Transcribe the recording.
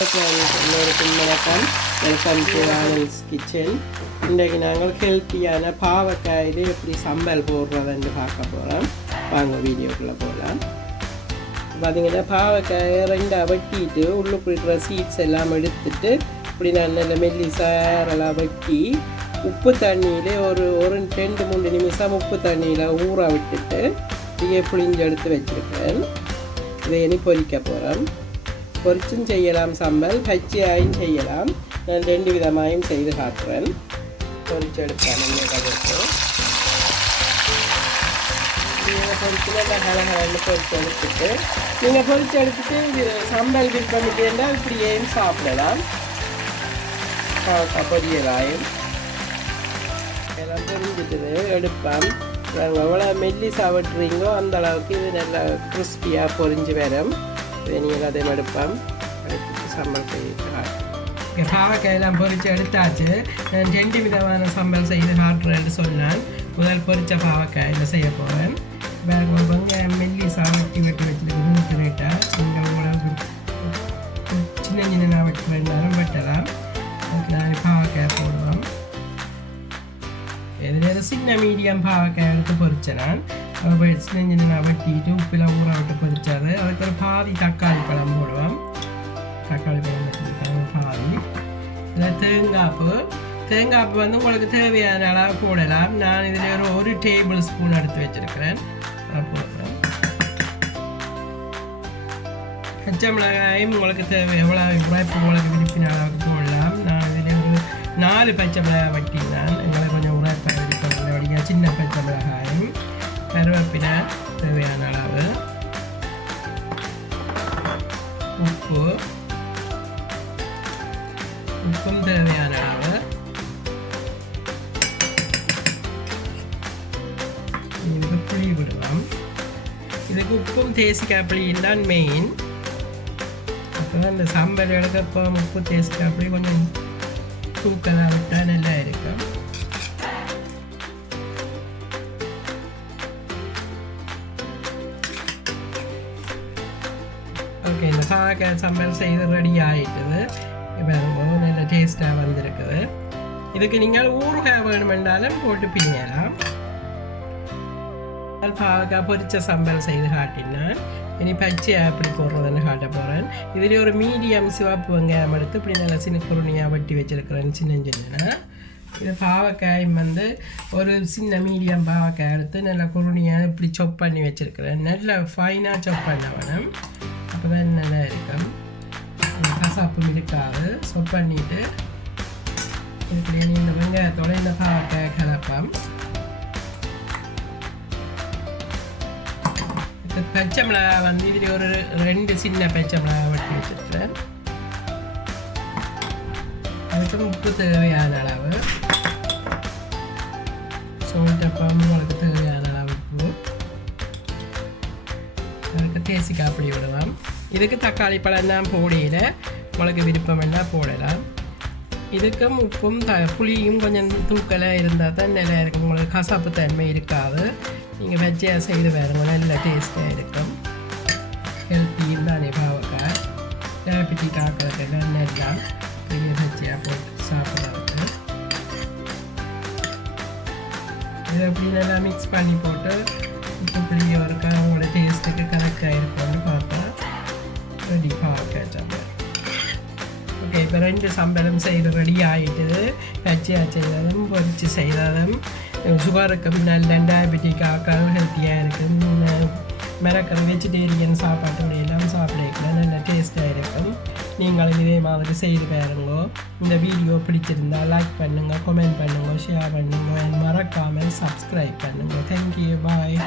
எல்லோருக்கும் வணக்கம். Welcome to ஆனல்ஸ் kitchen. இன்றைக்கு நாங்கள் ஹெல்த்தியான பாவக்காயிலே எப்படி சம்பல் போடுறதுன்னு பார்க்க போகிறோம். வாங்க வீடியோக்குள்ளே போகலாம். பார்த்தீங்கன்னா பாவக்காயை ரெண்டாக வெட்டிட்டு உள்ளுக்குள்ள இருக்கிற சீட்ஸ் எல்லாம் எடுத்துட்டு இப்படி நல்ல மெல்லிசாரெல்லாம் வெட்டி உப்பு தண்ணியிலே ஒரு 2-3 நிமிஷம் உப்பு தண்ணியில் ஊற விட்டுட்டு இதை புளிஞ்சு எடுத்து வச்சுருக்கேன். இதை இனி பொரிக்க போகிறோம். பொரிச்சும் செய்யலாம், சம்பல் பச்சையாயும் செய்யலாம். நான் 2 விதமாயும் செய்து காட்டுறேன். பொரிச்சு எடுப்பேன். நீங்கள் பொரிச்சு நல்லா கலகலன்னு பொரிச்சு எடுத்துட்டு நீங்கள் பொரிச்சு எடுத்துட்டு இது சம்பல் பண்ணிட்டேன்னா இப்படியேயும் சாப்பிடலாம். பொரியலாயும் எல்லாம் பொரிஞ்சிட்டுது எடுப்பேன். நாங்கள் எவ்வளோ மெல்லி சாப்பிட்றீங்களோ அந்த அளவுக்கு இது நல்லா கிறிஸ்பியாக பொரிஞ்சு வரும். நீங்கள் அதையும் எடுப்போம். எடுத்துட்டு சம்பல் செய்யலாம். பாவக்காயெல்லாம் பொரித்து எடுத்தாச்சு. நான் 2 விதமான சம்பல் செய்து காட்டுறேன்னு சொன்னேன். முதல் பொரித்த பாவக்காயில் செய்ய போகிறேன். வேறு வெங்காயம் மெல்லி சாவட்டி வெட்டி வச்சுருக்கணும். கரெக்டாக நீங்கள் உணவு சின்ன சின்ன வெட்டி வேண்டாலும் வெட்டலாம். அதுக்கு நான் பாவக்காய் போடுவோம். இதில் சின்ன மீடியம் பாவக்காய் எடுத்து பொரித்தேன். நான் சின்ன சின்ன வெட்டிட்டு உப்பில் ஊற விட்டு பொரிச்சாது. அதுக்கு ஒரு பாதி தக்காளி பழம் போடுவோம். தக்காளி பழம் வச்சுருக்காங்க பாதி. இதில் தேங்காய்ப்பு வந்து உங்களுக்கு தேவையான அளவு போடலாம். நான் இதில் ஒரு டேபிள் ஸ்பூன் எடுத்து வச்சுருக்கிறேன். அதை போடுறேன். பச்சை மிளகாயும் உங்களுக்கு தேவை எவ்வளோ உழைப்பு உங்களுக்கு விருப்பின அளவுக்கு போடலாம். நான் இதில் ஒரு 4 பச்சை மிளகாய் வெட்டினேன். எங்களுக்கு கொஞ்சம் உழைப்பை விருப்பம் வடிங்க. சின்ன பச்சை மிளகாயும் கருவேப்பிலை தேவையான அளவு, உப்பும் தேவையான அளவு. இதுக்கு புளி விடுவோம். இதுக்கு உப்பும் தேசிக்காய் புளியும் தான் மெயின். அப்போ இந்த சாம்பார் எடுக்கப்போ உப்பு தேசிக்காய் புளி கொஞ்சம் தூக்கலாக விட்டால் நல்லா இருக்கும். ஓகே, இந்த பாவக்காய் சம்பல் செய்து ரெடி ஆகிட்டுது. இப்போ நல்ல டேஸ்ட்டாக வந்திருக்குது. இதுக்கு நீங்கள் ஊறுகாய் வேணுமென்றாலும் போட்டு பிடிங்கலாம். பாவக்காய் பொரிச்ச சம்பல் செய்து காட்டினான். இனி பச்சையாக எப்படி போடுறதுன்னு காட்ட போகிறேன். இதில் ஒரு மீடியம் சிவப்பு வெங்காயம் எடுத்து இப்படி நல்லா சின்ன குருணியாக வெட்டி வச்சுருக்கிறேன். சின்ன இது பாவக்காயும் வந்து ஒரு சின்ன மீடியம் பாவக்காய் எடுத்து நல்லா குருணியாக இப்படி சொப் பண்ணி வச்சுருக்கிறேன். நல்லா ஃபைனாக சொப் பண்ண வேணும். அப்போ தான் நல்லா இருக்கும். கசாப்பும் இருக்காது. சொப் பண்ணிவிட்டு இப்படி இந்த வெங்காயத்தோட இந்த பாவக்காய் கலப்பம். பச்சை மிளகாய் வந்து இதில் ஒரு 2 சின்ன பச்சை மிளகாய் வெட்டி வச்சுருக்கிறேன். அதுக்கு உப்பு தேவையான அளவு, சோல்டப்பம் உங்களுக்கு தேவையான அளவு உப்பு. அதுக்கு தேசிக்காய் அப்படி விடுவோம். இதுக்கு தக்காளி பழம் தான் போடையில் உங்களுக்கு விருப்பம் எல்லாம் போடலாம். இதுக்கும் உப்பும் புளியும் கொஞ்சம் தூக்கலாக இருந்தால் தான் நல்லா இருக்கும். உங்களுக்கு கசாப்பு தன்மை இருக்காது. நீங்கள் வெஜ்ஜையாக செய்து பாருங்க, நல்ல டேஸ்ட்டாக இருக்கும். ஹெல்த்தியும் தானே பாவக்காய். டயபெட்டிக் ஆக்கிறதுக்கு நல்லா பெரிய வெஜ்ஜையாக போட்டு சாப்பிட்றதுக்கு. இதை எப்படி நல்லா மிக்ஸ் பண்ணி போட்டு இப்படி ஒருக்கா உங்களோட டேஸ்ட்டுக்கு கரெக்டாக இருக்கும்னு பார்த்தா ரெடி பாவக்காய் சம்பல். ஓகே, இப்போ 2 சம்பலும் செய்து ரெடி ஆகிட்டுது. பச்சையாக செய்ததும் பொரிச்சு செய்ததும் சுகருக்கும் நல்ல டயபெட்டிக் ஆக்கள் ஹெல்த்தியாக இருக்கும். மிளக்கிற வெஜிடேரியன் சாப்பாட்டோட எல்லாம் சாப்பிடக்கலாம். நல்ல டேஸ்ட்டாக இருக்கும். நீங்களும் இதே மாதிரி செய்து பாருங்க. இந்த வீடியோ பிடிச்சிருந்தால் லைக் பண்ணுங்கள், கமெண்ட் பண்ணுங்கள், ஷேர் பண்ணுங்கள். மறக்காமல் சப்ஸ்கிரைப் பண்ணுங்கள். தேங்க்யூ, பாய்.